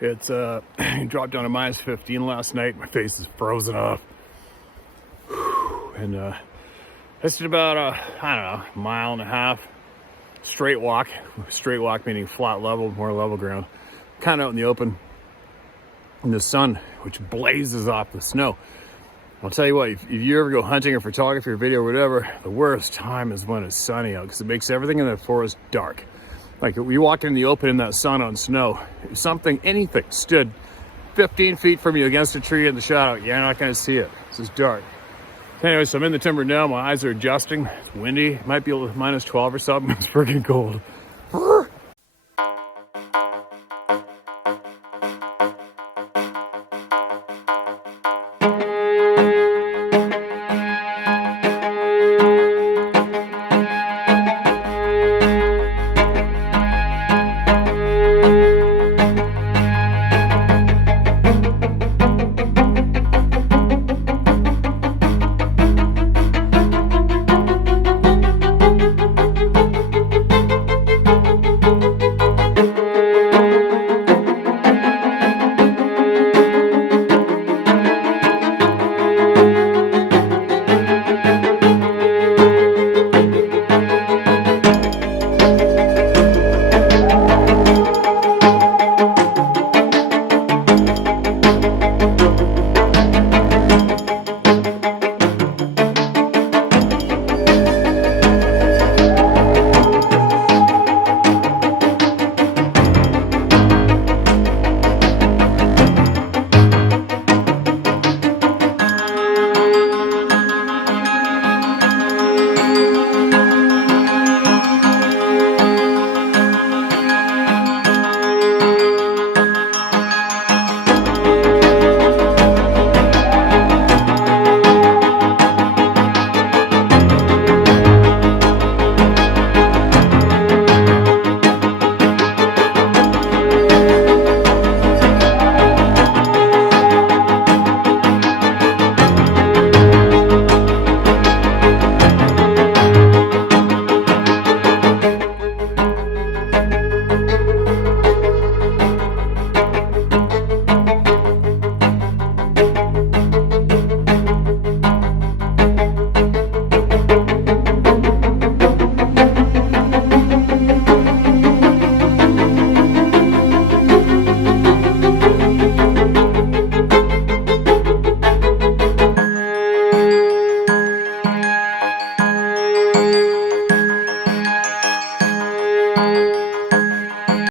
It's it dropped down to minus 15 last night. My face is frozen off. And this is about I don't know, mile and a half straight walk. Straight walk meaning flat level, more level ground. Kind of out in the open in the sun, which blazes off the snow. I'll tell you what, if you ever go hunting or photography or video or whatever, the worst time is when it's sunny out because it makes everything in the forest dark. Like if you walk in the open in that sun on snow, if something, anything stood 15 feet from you against a tree in the shadow, you're not going to see it. It's just dark. Anyways, I'm in the timber now. My eyes are adjusting. It's windy. It might be minus 12 or something. It's freaking cold.